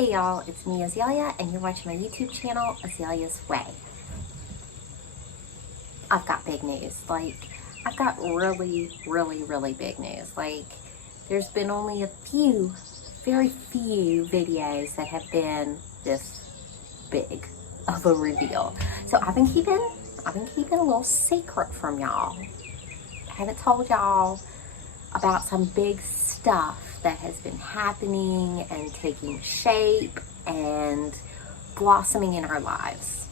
Hey y'all, it's me Azalea and you're watching my YouTube channel, Azalea's Way. I've got big news. I've got really big news. There's been only a few, very few videos that have been this big of a reveal. So I've been keeping a little secret from y'all. I haven't told y'all about some big stuff that has been happening and taking shape and blossoming in our lives.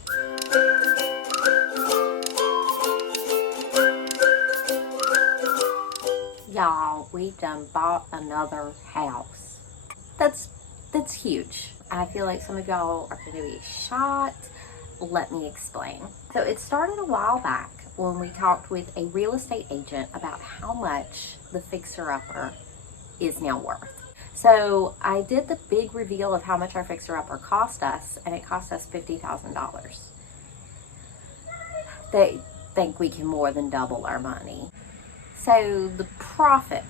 Y'all, we've done bought another house. That's huge. I feel like some of y'all are going to be shocked. Let me explain. So it started a while back when we talked with a real estate agent about how much the fixer-upper is now worth. So I did the big reveal of how much our fixer-upper cost us, and it cost us $50,000. They think we can more than double our money. So the profit,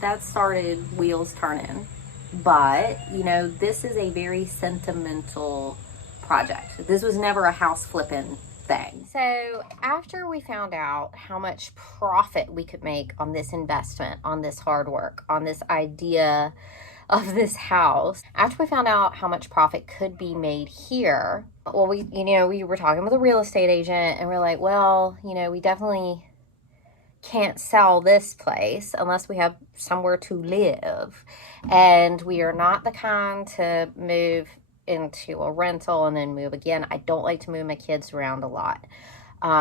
that started wheels turning. But, you know, this is a very sentimental project. This was never a house flipping thing. So after we found out how much profit we could make on this investment, on this hard work, on this idea of this house, after we found out how much profit could be made here, well, we were talking with a real estate agent and we're like, well, we definitely can't sell this place unless we have somewhere to live. And we are not the kind to move into a rental and then move again. I don't like to move my kids around a lot,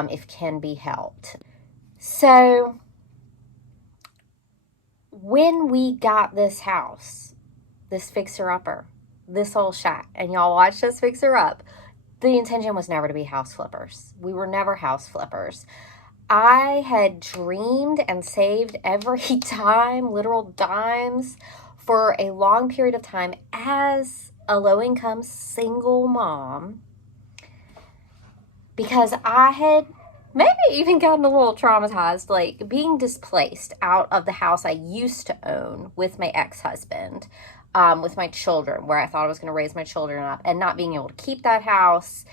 if can be helped. So when we got this house, this fixer-upper, this old shack, and y'all watched us fix her up, the intention was never to be house flippers. We were never house flippers. I had dreamed and saved every dime, literal dimes, for a long period of time as a low-income single mom, because I had maybe even gotten a little traumatized, like being displaced out of the house I used to own with my ex-husband, with my children, where I thought I was going to raise my children up, and not being able to keep that house.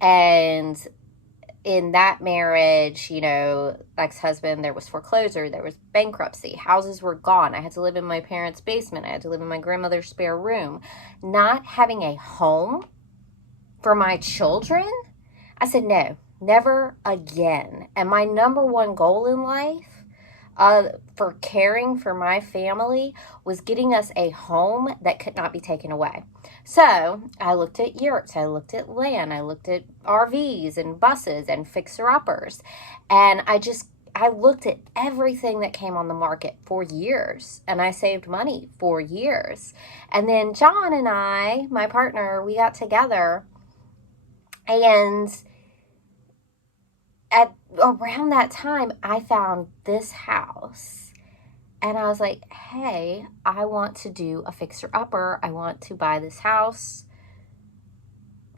And in that marriage, ex-husband, there was foreclosure, there was bankruptcy, houses were gone. I had to live in my parents' basement. I had to live in my grandmother's spare room. Not having a home for my children, I said, no, never again. And my number one goal in life, for caring for my family, was getting us a home that could not be taken away. So I looked at yurts, I looked at land, I looked at RVs and buses and fixer-uppers. And I looked at everything that came on the market for years, and I saved money for years. And then John and I, my partner, we got together, and at around that time, I found this house, and I was like, hey, I want to do a fixer-upper. I want to buy this house.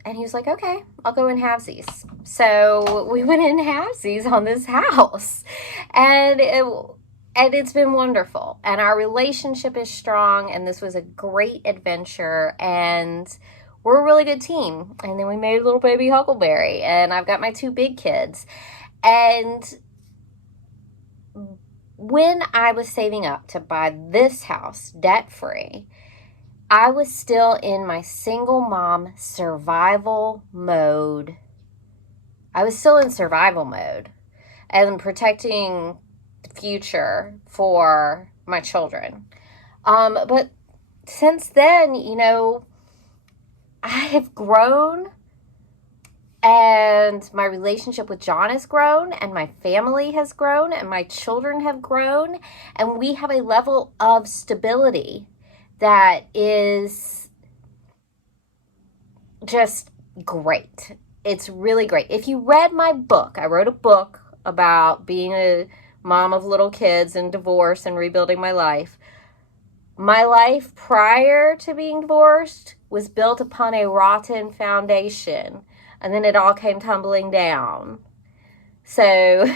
And he was like, okay, I'll go in halvesies. So we went in halvesies on this house, and it's been wonderful. And our relationship is strong, and this was a great adventure, and we're a really good team. And then we made a little baby Huckleberry, and I've got my two big kids. And when I was saving up to buy this house debt-free, I was still in my single mom survival mode. I was still in survival mode and protecting the future for my children. But since then, I have grown, and my relationship with John has grown, and my family has grown, and my children have grown, and we have a level of stability that is just great. It's really great. If you read my book, I wrote a book about being a mom of little kids and divorce and rebuilding my life. My life prior to being divorced was built upon a rotten foundation, and then it all came tumbling down. So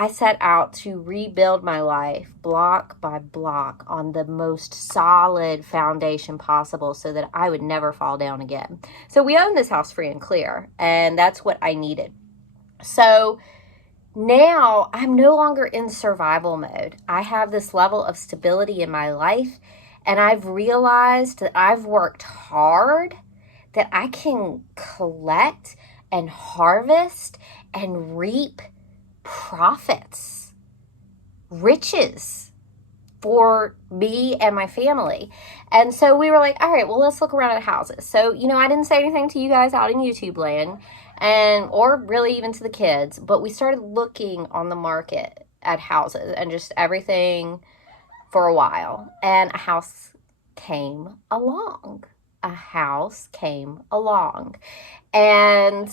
I set out to rebuild my life block by block on the most solid foundation possible so that I would never fall down again. So we own this house free and clear, and that's what I needed. So now I'm no longer in survival mode. I have this level of stability in my life, and I've realized that I've worked hard, that I can collect and harvest and reap profits, riches for me and my family. And so we were like, all right, well, let's look around at houses. So, I didn't say anything to you guys out in YouTube land, or really even to the kids, but we started looking on the market at houses and just everything for a while. And a house came along. And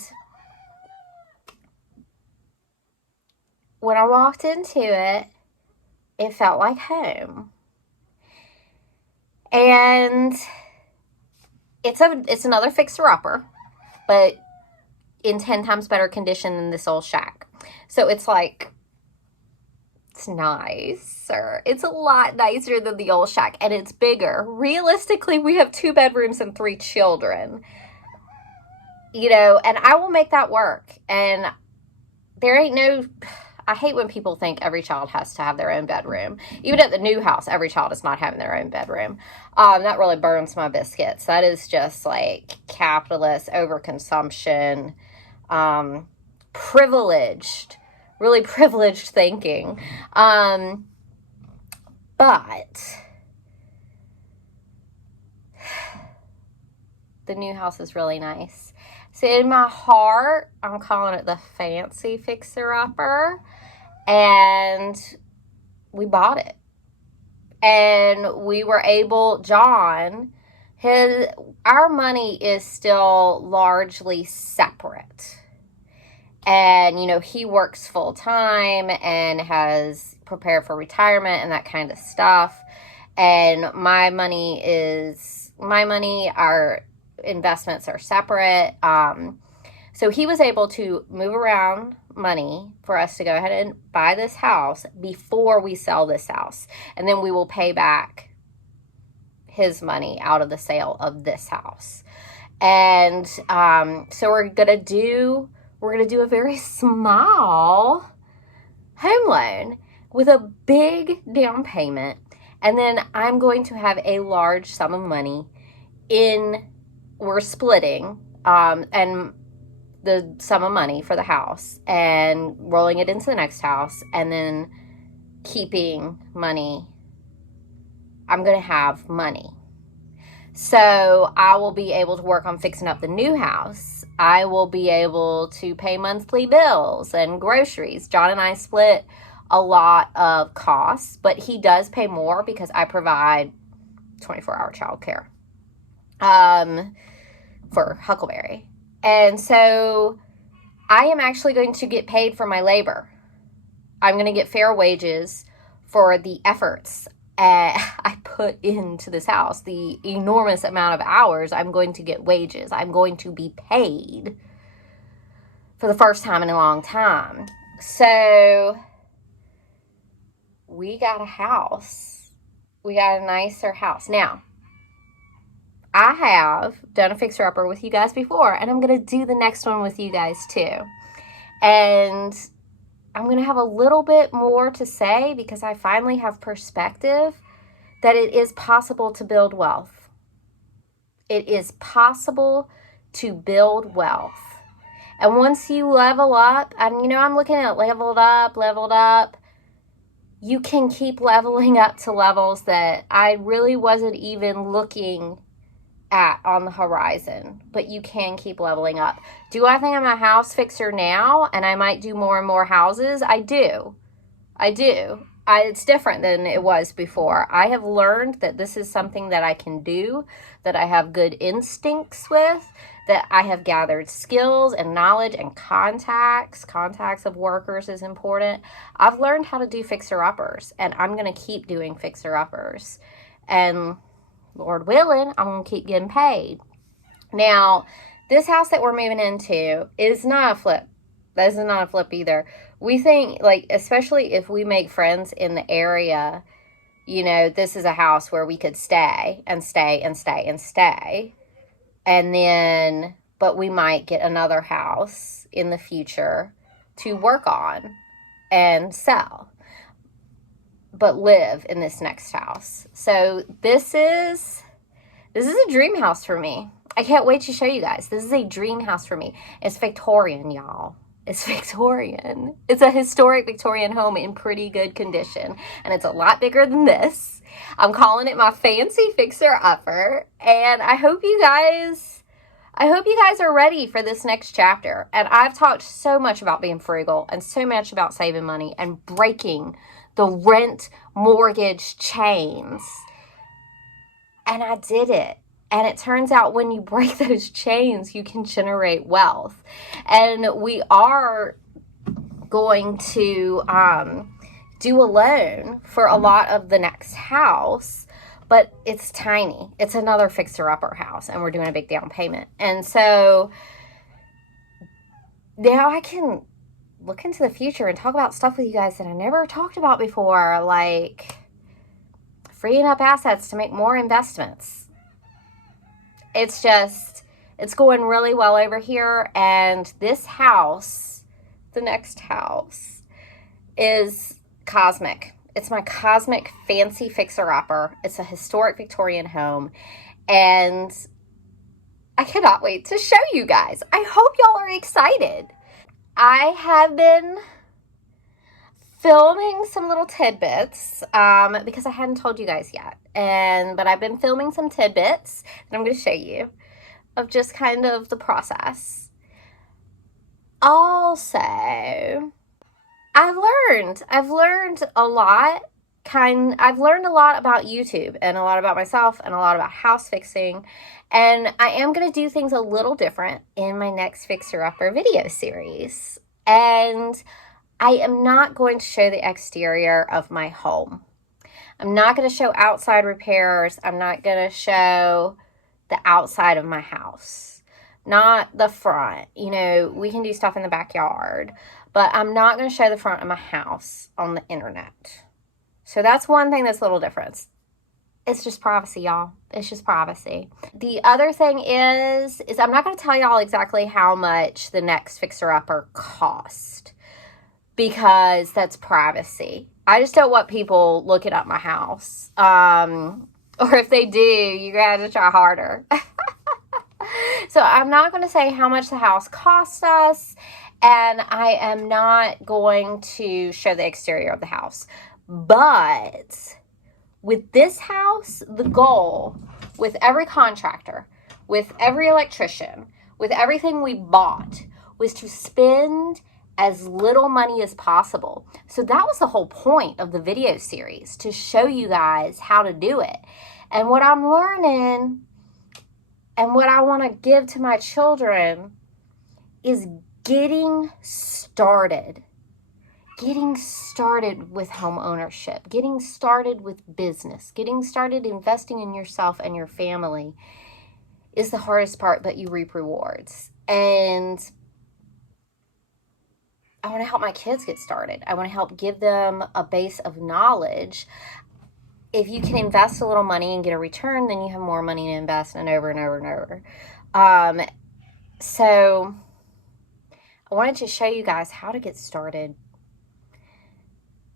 when I walked into it, it felt like home. And it's another fixer-upper, but in 10 times better condition than this old shack. So it's nicer. It's a lot nicer than the old shack, and it's bigger. Realistically, we have 2 bedrooms and 3 children. And I will make that work. And there ain't I hate when people think every child has to have their own bedroom. Even at the new house, every child is not having their own bedroom. That really burns my biscuits. That is just capitalist overconsumption, really privileged thinking. But the new house is really nice. So in my heart, I'm calling it the fancy fixer-upper, and we bought it. And we were able, our money is still largely separate. And, he works full time and has prepared for retirement and that kind of stuff. And our investments are separate. So he was able to move around money for us to go ahead and buy this house before we sell this house. And then we will pay back his money out of the sale of this house. And so we're going to do a very small home loan with a big down payment. And then I'm going to have a large sum of money we're splitting, and the sum of money for the house and rolling it into the next house, and then keeping money. I'm going to have money. So I will be able to work on fixing up the new house. I will be able to pay monthly bills and groceries. John and I split a lot of costs, but he does pay more because I provide 24-hour childcare for Huckleberry. And so I am actually going to get paid for my labor. I'm going to get fair wages for the efforts I put into this house, the enormous amount of hours. I'm going to get wages. I'm going to be paid for the first time in a long time. So we got a house. We got a nicer house. Now, I have done a fixer-upper with you guys before, and I'm going to do the next one with you guys too. And I'm going to have a little bit more to say because I finally have perspective that it is possible to build wealth. It is possible to build wealth. And once you level up, and I'm looking at leveled up, you can keep leveling up to levels that I really wasn't even looking at on the horizon, but you can keep leveling up. Do I think I'm a house fixer now and I might do more and more houses? I do. It's different than it was before. I have learned that this is something that I can do, that I have good instincts with, that I have gathered skills and knowledge and contacts. Contacts of workers is important. I've learned how to do fixer-uppers, and I'm going to keep doing fixer-uppers. And Lord willing, I'm going to keep getting paid. Now, this house that we're moving into is not a flip This is not a flip either. We think, like, especially if we make friends in the area, you know, this is a house where we could stay and stay and stay and stay. And then, but we might get another house in the future to work on and sell, but live in this next house. So this is a dream house for me. I can't wait to show you guys. This is a dream house for me. It's Victorian, y'all. It's Victorian. It's a historic Victorian home in pretty good condition. And it's a lot bigger than this. I'm calling it my fancy fixer-upper. And I hope you guys are ready for this next chapter. And I've talked so much about being frugal and so much about saving money and breaking the rent mortgage chains. And I did it. And it turns out when you break those chains, you can generate wealth. And we are going to do a loan for a lot of the next house, but it's tiny. It's another fixer-upper house, and we're doing a big down payment. And so now I can look into the future and talk about stuff with you guys that I never talked about before, like freeing up assets to make more investments. It's going really well over here. And this house, the next house, is cosmic. It's my cosmic fancy fixer-upper. It's a historic Victorian home. And I cannot wait to show you guys. I hope y'all are excited. I have been filming some little tidbits because I hadn't told you guys yet. But I've been filming some tidbits that I'm going to show you of just kind of the process. Also, I've learned a lot. I've learned a lot about YouTube and a lot about myself and a lot about house fixing. And I am going to do things a little different in my next fixer-upper video series. And I am not going to show the exterior of my home. I'm not going to show outside repairs. I'm not going to show the outside of my house. Not the front. You know, we can do stuff in the backyard. But I'm not going to show the front of my house on the internet. So that's one thing that's a little different. It's just privacy, y'all. It's just privacy. The other thing is I'm not going to tell y'all exactly how much the next fixer-upper cost, because that's privacy. I just don't want people looking up my house. Or if they do, you're going to have to try harder. So I'm not going to say how much the house cost us, and I am not going to show the exterior of the house. But with this house, the goal with every contractor, with every electrician, with everything we bought, was to spend as little money as possible. So that was the whole point of the video series, to show you guys how to do it. And what I'm learning and what I want to give to my children is getting started. Getting started with home ownership, getting started with business, getting started investing in yourself and your family is the hardest part, but you reap rewards. And I want to help my kids get started. I want to help give them a base of knowledge. If you can invest a little money and get a return, then you have more money to invest, and over and over and over. So I wanted to show you guys how to get started.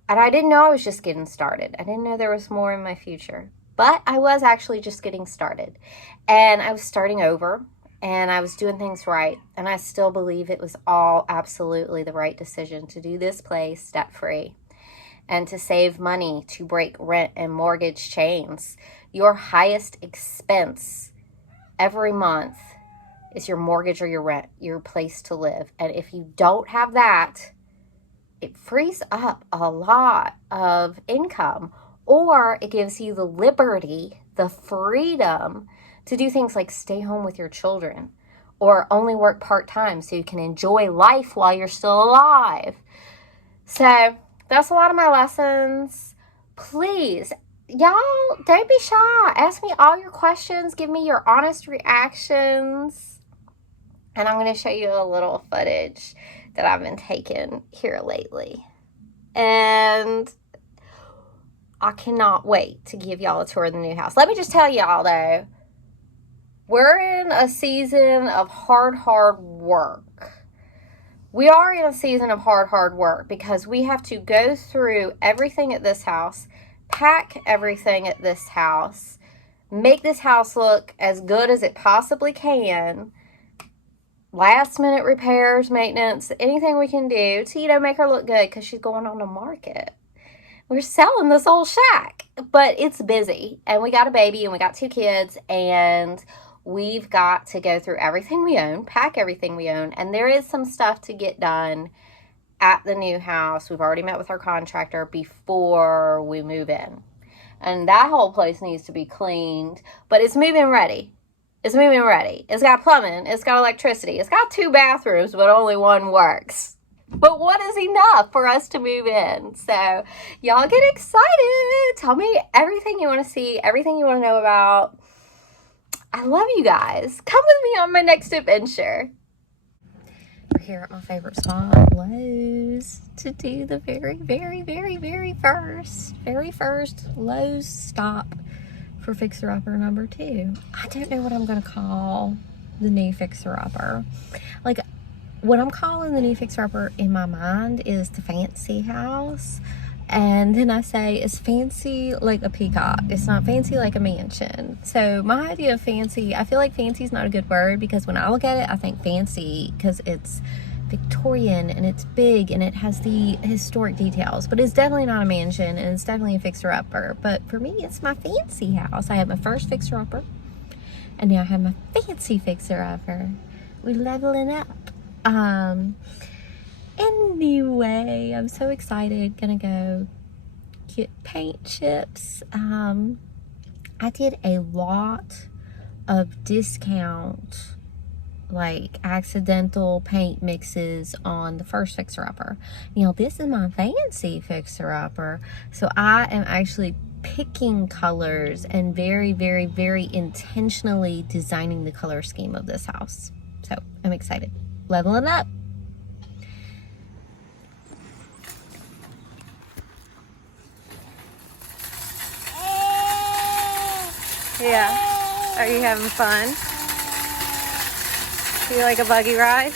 And I didn't know I was just getting started. I didn't know there was more in my future. But I was actually just getting started. And I was starting over. And I was doing things right. And I still believe it was all absolutely the right decision to do this place debt-free. And to save money, to break rent and mortgage chains. Your highest expense every month is your mortgage or your rent, your place to live. And if you don't have that, it frees up a lot of income, or it gives you the liberty, the freedom to do things like stay home with your children, or only work part-time so you can enjoy life while you're still alive. So that's a lot of my lessons. Please, y'all, don't be shy. Ask me all your questions. Give me your honest reactions. And I'm going to show you a little footage that I've been taking here lately. And I cannot wait to give y'all a tour of the new house. Let me just tell y'all, though, we're in a season of hard work. We are in a season of hard work because we have to go through everything at this house, pack everything at this house, make this house look as good as it possibly can, last minute repairs, maintenance, anything we can do to, you know, make her look good because she's going on the market. We're selling this old shack, but it's busy, and we got a baby and we got 2 kids, and we've got to go through everything we own, pack everything we own, and there is some stuff to get done at the new house. We've already met with our contractor before we move in, and that whole place needs to be cleaned, but it's move-in ready. It's move-in ready. It's got plumbing, it's got electricity, it's got 2 bathrooms, but only one works. But what is enough for us to move in? So y'all get excited. Tell me everything you want to see, everything you want to know about. I love you guys. Come with me on my next adventure. We're here at my favorite spot, Lowe's, to do the very first Lowe's stop for Fixer Upper number 2. I don't know what I'm going to call the new Fixer Upper. Like, what I'm calling the new Fixer Upper in my mind is the fancy house. And then I say, it's fancy like a peacock. It's not fancy like a mansion. So my idea of fancy, I feel like fancy is not a good word, because when I look at it, I think fancy because it's Victorian and it's big and it has the historic details. But it's definitely not a mansion, and it's definitely a fixer-upper. But for me, it's my fancy house. I had my first fixer-upper, and now I have my fancy fixer-upper. We're leveling up. Anyway, I'm so excited. Gonna go get paint chips. I did a lot of discount, like accidental paint mixes on the first fixer-upper. You know, this is my fancy fixer-upper, so I am actually picking colors and very intentionally designing the color scheme of this house. So I'm excited. Leveling up. Yeah. Are you having fun? Do you like a buggy ride?